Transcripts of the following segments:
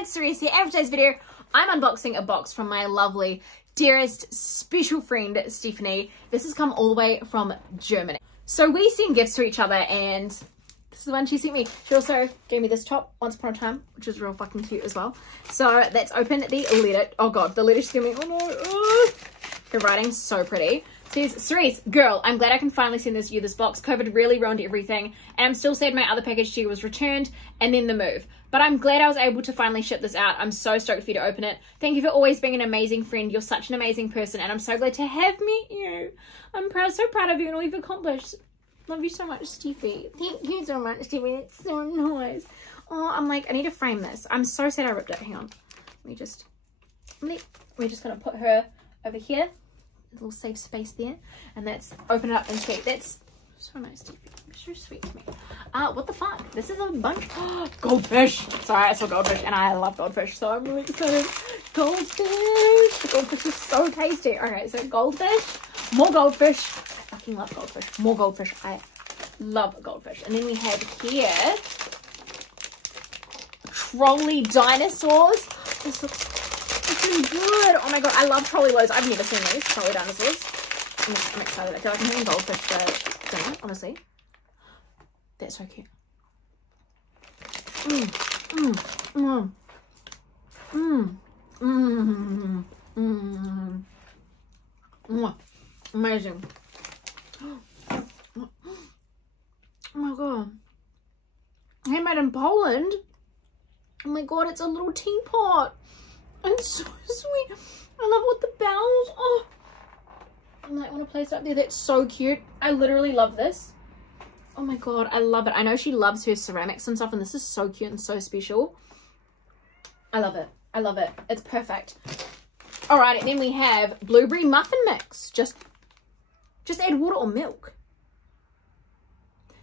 it's Cerise here, and for today's video, I'm unboxing a box from my lovely, dearest, special friend, Stephanie. This has come all the way from Germany. So we send gifts to each other, and this is the one she sent me. She also gave me this top once upon a time, which is real fucking cute as well. So let's open the letter. Oh god, the letter she's giving me. Oh no. Oh. The writing's so pretty. It says, Cerise, girl, I'm glad I can finally send you this box. COVID really ruined everything, and I'm still sad my other package to you was returned, and then the move. But I'm glad I was able to finally ship this out. I'm so stoked for you to open it. Thank you for always being an amazing friend. You're such an amazing person, and I'm so glad to have met you. I'm so proud of you and all you've accomplished. Love you so much, Steffi. Thank you so much, Steffi. It's so nice. Oh, I'm like, I need to frame this. I'm so sad I ripped it. Hang on. We're just gonna put her over here. A little safe space there, and that's open it up and see. That's so nice, Stevie. So sweet to me. What the fuck? This is a bunch. Goldfish. Sorry, I saw goldfish, and I love goldfish, so I'm really excited. Goldfish. The goldfish is so tasty. Okay, so goldfish, more goldfish. I fucking love goldfish. More goldfish. I love goldfish. And then we have here trolley dinosaurs. This looks good. Oh my god, I love trolley loads. I've never seen these trolley dinosaurs. I'm excited. I feel like I'm having goldfish for dinner, honestly. That's so cute. Amazing. Oh my god. Handmade in Poland. Oh my god, it's a little teapot. It's so sweet. I love what the bells. Oh, I might want to place it up there. That's so cute. I literally love this. Oh my god, I love it. I know she loves her ceramics and stuff, and this is so cute and so special. I love it. I love it. It's perfect. Alright, then we have blueberry muffin mix. Just add water or milk.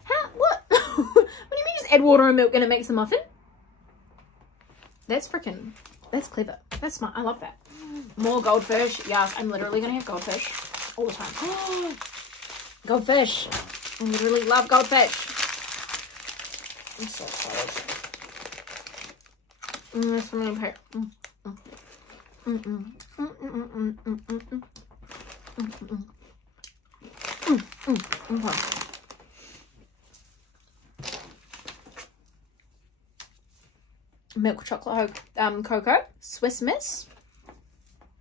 How? What? What do you mean just add water and milk and it makes a muffin? That's freaking... That's clever. That's smart. I love that. More goldfish. Yes, I'm literally going to have goldfish all the time. Goldfish. I literally love goldfish. I'm so excited. That's so many packs. Milk chocolate cocoa, Swiss Miss.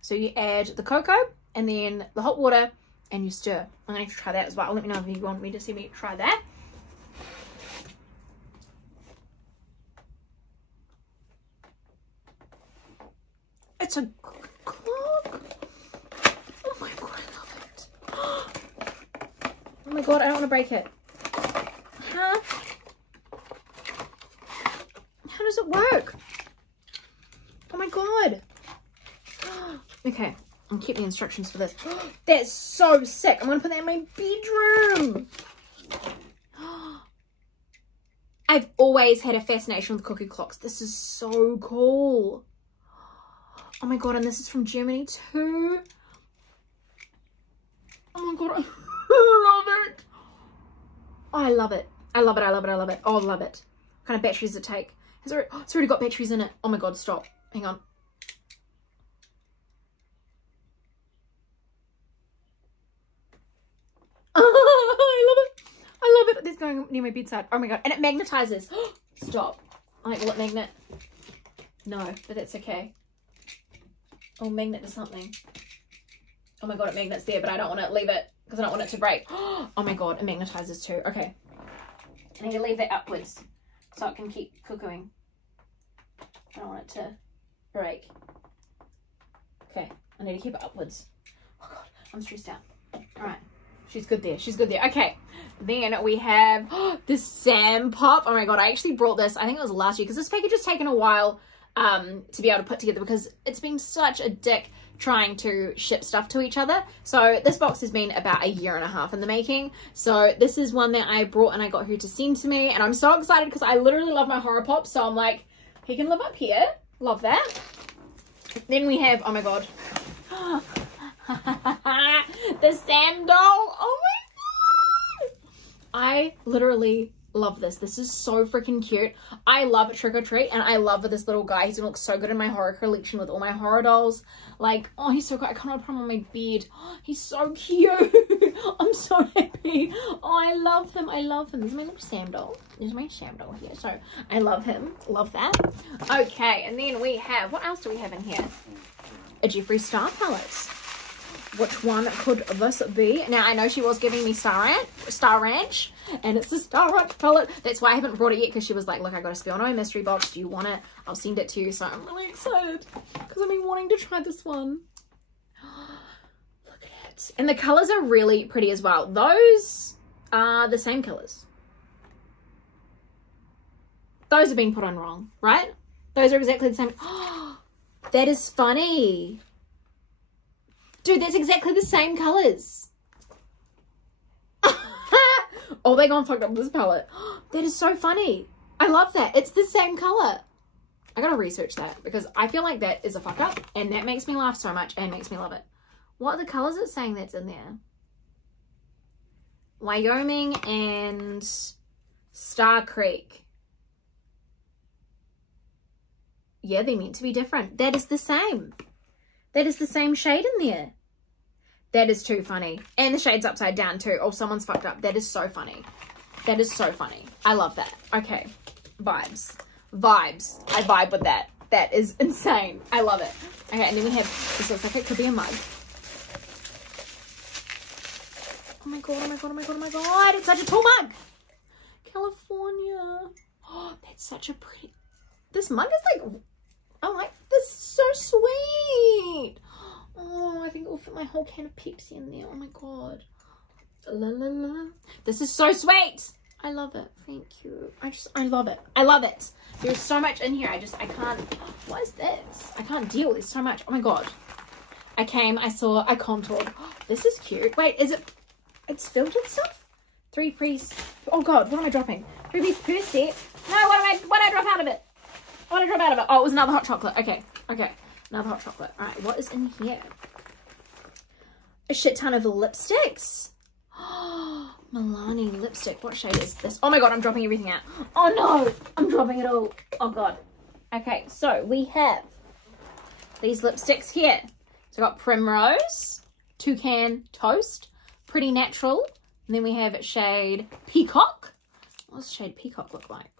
So you add the cocoa and then the hot water and you stir. I'm gonna have to try that as well. Let me know if you want me to see me try that. It's a clock. Oh my god, I love it. Oh my god, I don't want to break it. Huh? How does it work? Oh my god. Okay, I'll keep the instructions for this. That's so sick. I'm gonna put that in my bedroom. I've always had a fascination with cookie clocks. This is so cool. Oh my god, and this is from Germany too. Oh my god, I love it. Oh, I love it. I love it, I love it, I love it. Oh, I love it. What kind of batteries does it take? It's already got batteries in it. Oh my god, stop. Hang on. I love it. I love it. It's going near my bedside. Oh my god. And it magnetizes. Stop. Like, will it magnet? No, but that's okay. Oh, magnet to something. Oh my god, it magnets there, but I don't want to leave it because I don't want it to break. Oh my god, it magnetizes too. Okay. I need to leave that upwards so it can keep cuckooing. I don't want it to break. Okay, I need to keep it upwards. Oh god, I'm stressed out. Alright, she's good there. She's good there. Okay, then we have this Sam Pop. Oh my god, I actually brought this, I think it was last year, because this package has taken a while to be able to put together because it's been such a dick trying to ship stuff to each other. So this box has been about a year and a half in the making. So this is one that I brought and I got her to send to me, and I'm so excited because I literally love my horror pop. So I'm like, he can live up here. Love that. Then we have, oh my god, the Sam doll. Oh my god, I literally Love this. This is so freaking cute. I love Trick or Treat, and I love this little guy. He's gonna look so good in my horror collection with all my horror dolls. Like, oh, he's so good. I can't put him on my bed. He's so cute. I'm so happy. Oh, I love him. I love him. This is my little Sam doll. This is my Sam doll here. So I love him. Love that. Okay, and then we have, what else do we have in here? A Jeffree Star palette. Which one could this be? Now, I know she was giving me Star Ranch, and it's the Star Ranch palette. That's why I haven't brought it yet, because she was like, look, I got a Spill No mystery box. Do you want it? I'll send it to you. So I'm really excited, because I've been wanting to try this one. Look at it. And the colors are really pretty as well. Those are the same colors. Those are being put on wrong, right? Those are exactly the same. That is funny. Dude, that's exactly the same colors. Oh, they gone fucked up this palette. That is so funny. I love that. It's the same color. I gotta research that, because I feel like that is a fuck up, and that makes me laugh so much and makes me love it. What are the colors it's saying that's in there? Wyoming and Star Creek. Yeah, they're meant to be different. That is the same. That is the same shade in there. That is too funny. And the shade's upside down too. Oh, someone's fucked up. That is so funny. That is so funny. I love that. Okay. Vibes. Vibes. I vibe with that. That is insane. I love it. Okay, and then we have, this looks like it could be a mug. Oh my god, oh my god, oh my god, oh my god. It's such a tall mug. California. Oh, that's such a pretty, this mug is like, I like this. So sweet. Oh, I think it will fit my whole can of Pepsi in there. Oh my god. La la la. This is so sweet. I love it. Thank you. I love it. I love it. There's so much in here. I can't. What is this? I can't deal. There's so much. Oh my god. I came, I saw, I contoured. This is cute. Wait, is it, it's filled with stuff? 3 piece. Oh god, what am I dropping? 3 piece per set. No, what did I drop out of it? What did I drop out of it? Oh, it was another hot chocolate. Okay. Okay. Another hot chocolate. All right. What is in here? A shit ton of lipsticks. Oh, Milani lipstick. What shade is this? Oh my god, I'm dropping everything out. Oh no, I'm dropping it all. Oh god. Okay, so we have these lipsticks here. So I got Primrose, Toucan Toast, Pretty Natural, and then we have shade Peacock. What does shade Peacock look like?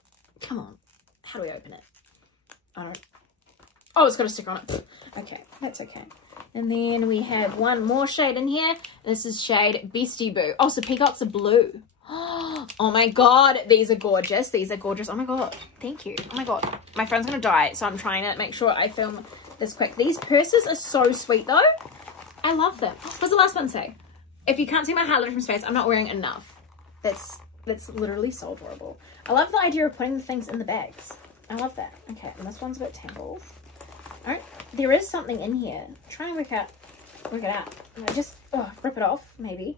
Come on. How do we open it? I don't. Oh, it's got a sticker on it. Okay, that's okay. And then we have one more shade in here. This is shade Beastie Boo. Oh, so Peacock's a blue. Oh my god, these are gorgeous. These are gorgeous. Oh my god, thank you. Oh my god, my phone's gonna die, so I'm trying to make sure I film this quick. These purses are so sweet though. I love them. What's the last one say? If you can't see my highlighter from space, I'm not wearing enough. That's literally so adorable. I love the idea of putting the things in the bags. I love that. Okay, and this one's a bit tangled. Alright, there is something in here. Try and work it out. And I just rip it off, maybe.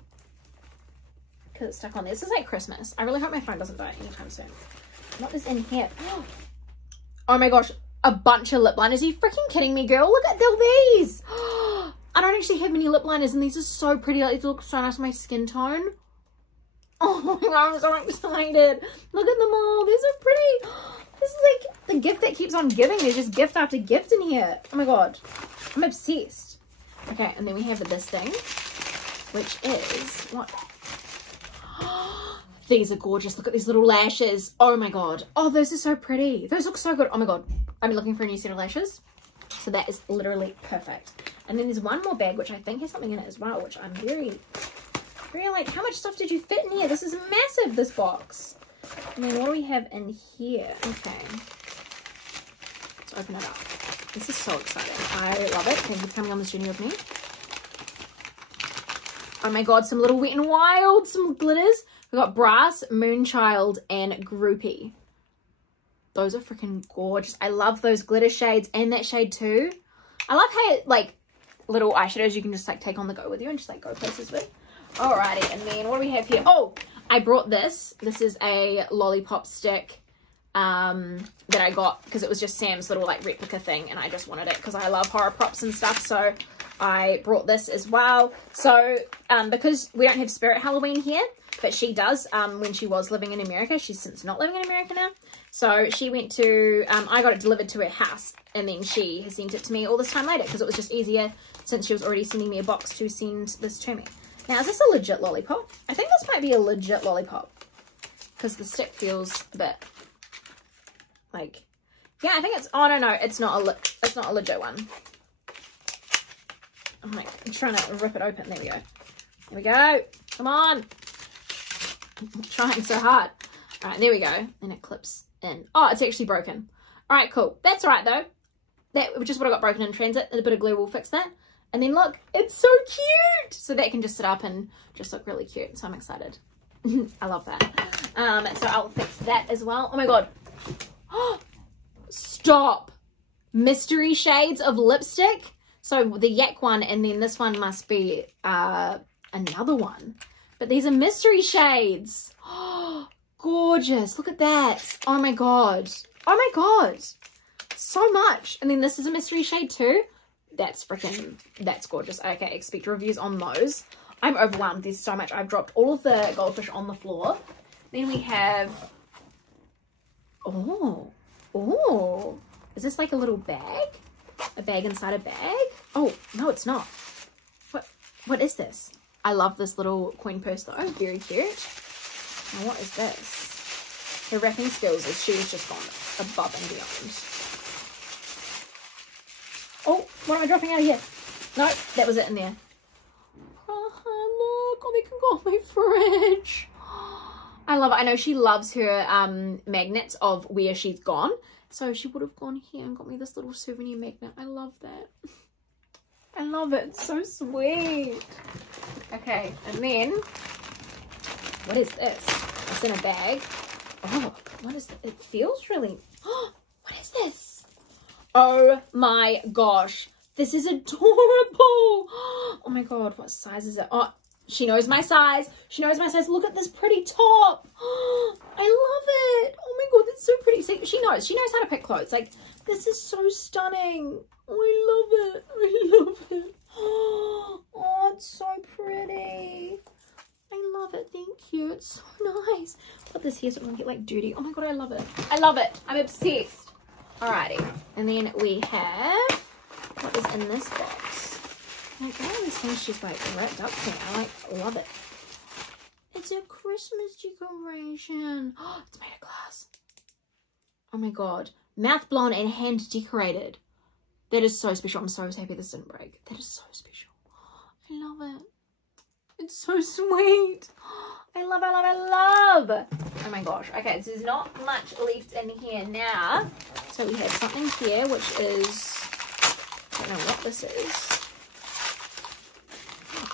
Because it's stuck on there. This is like Christmas. I really hope my phone doesn't die anytime soon. What is in here? Oh my gosh, a bunch of lip liners. Are you freaking kidding me, girl? Look at all these. I don't actually have many lip liners, and these are so pretty. Like, these look so nice on my skin tone. Oh my god, I'm so excited. Look at them all. These are pretty. This is like the gift that keeps on giving. There's just gift after gift in here. Oh my god. I'm obsessed. Okay, and then we have this thing, which is what? These are gorgeous. Look at these little lashes. Oh my god. Oh, those are so pretty. Those look so good. Oh my god. I'm looking for a new set of lashes. So that is literally perfect. And then there's one more bag, which I think has something in it as well, which I'm very like, how much stuff did you fit in here? This is massive, this box. And then what do we have in here? Okay. Let's open it up. This is so exciting. I love it. Thank you for coming on this journey with me. Oh my god, some little Wet n Wild, some glitters. We got Brass, Moonchild, and Groupie. Those are freaking gorgeous. I love those glitter shades and that shade too. I love how, like, little eyeshadows you can just, like, take on the go with you and just, like, go places with. Alrighty, and then what do we have here? Oh, I brought this. This is a lollipop stick that I got because it was just Sam's little, like, replica thing, and I just wanted it because I love horror props and stuff. So I brought this as well. So because we don't have Spirit Halloween here, but she does when she was living in America. She's since not living in America now. So she went to, I got it delivered to her house, and then she has sent it to me all this time later because it was just easier since she was already sending me a box to send this to me. Now, is this a legit lollipop? I think this might be a legit lollipop because the stick feels a bit like, yeah, I think it's, oh, no, it's not a legit one. I'm like, I'm trying to rip it open. There we go. There we go. Come on. I'm trying so hard. All right, there we go. And it clips in. Oh, it's actually broken. All right, cool. That's all right, though. That just would have got broken in transit. A bit of glue will fix that. And then look, it's so cute. So that can just sit up and just look really cute. So I'm excited. I love that. So I'll fix that as well. Oh my God. Stop. Mystery shades of lipstick. So the yak one, and then this one must be another one. But these are mystery shades. Oh, gorgeous. Look at that. Oh my God. Oh my God. So much. And then this is a mystery shade too. That's gorgeous. Okay, expect reviews on those. I'm overwhelmed. There's so much. I've dropped all of the goldfish on the floor. Then we have, oh, is this like a little bag? A bag inside a bag? Oh, no, it's not. What is this? I love this little coin purse though. Very cute. Now what is this? Her wrapping skills is she has just gone above and beyond. Oh, what am I dropping out of here? No, that was it in there. Oh, look. Oh, they can go on my fridge. I love it. I know she loves her magnets of where she's gone. So she would have gone here and got me this little souvenir magnet. I love that. I love it. It's so sweet. Okay, and then, what is this? It's in a bag. Oh, what is it? It feels really, what is this? Oh my gosh. This is adorable. Oh my God, what size is it? Oh, she knows my size. She knows my size. Look at this pretty top. I love it. Oh my God, that's so pretty. See, she knows how to pick clothes. Like, this is so stunning. Oh, I love it. I love it. Oh, it's so pretty. I love it. Thank you. It's so nice. Put this here so it won't get like dirty. Oh my God, I love it. I love it. I'm obsessed. Alrighty. And then we have, what is in this box? Like, all these things she's like wrapped up here. I like, love it. It's a Christmas decoration. Oh, it's made of glass. Oh my God. Mouth blown and hand decorated. That is so special. I'm so happy this didn't break. That is so special. I love it. It's so sweet. I love, I love, I love. Oh my gosh. Okay, so there's not much left in here now. So we have something here, which is, I don't know what this is.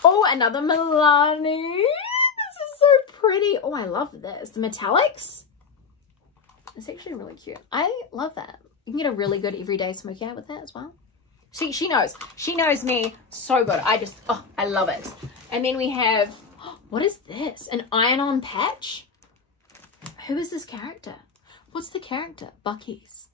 Oh, another Milani. This is so pretty. Oh, I love this. The metallics. It's actually really cute. I love that. You can get a really good everyday smoky eye with that as well. She knows. She knows me so good. I love it. And then we have, what is this? An iron-on patch? Who is this character? What's the character? Bucky's.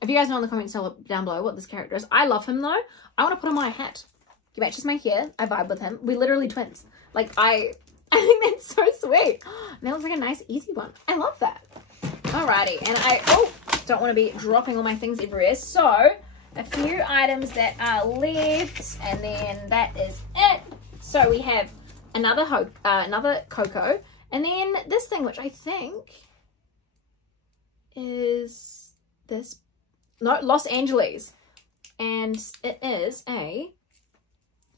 If you guys know in the comments down below what this character is. I love him though. I want to put on my hat. He matches my hair. I vibe with him. We're literally twins. Like, I think that's so sweet. And that looks like a nice, easy one. I love that. Alrighty. And I don't want to be dropping all my things everywhere. So, a few items that are left. And then that is it. So, we have another Coco. And then this thing, which I think is this. No, Los Angeles. And it is a,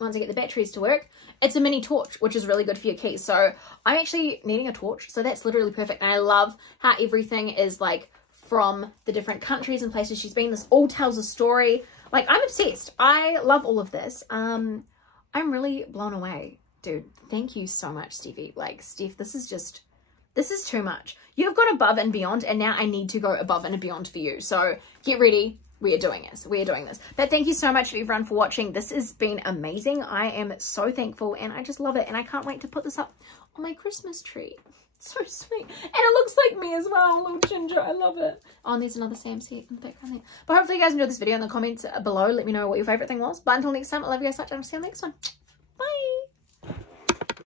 once I get the batteries to work, it's a mini torch, which is really good for your keys. So I'm actually needing a torch. So that's literally perfect. And I love how everything is like from the different countries and places she's been. This all tells a story. Like, I'm obsessed. I love all of this. I'm really blown away. Dude, thank you so much, Stevie. Like, Steph, this is too much. You've gone above and beyond, and now I need to go above and beyond for you. So get ready. we are doing this. We are doing this. But thank you so much to everyone for watching. This has been amazing. I am so thankful and I just love it. And I can't wait to put this up on my Christmas tree. So sweet. And it looks like me as well, little ginger. I love it. Oh, and there's another Sam set in the background there. But hopefully you guys enjoyed this video. In the comments below, let me know what your favorite thing was. But until next time, I love you guys so much. I'll see you in the next one. Bye.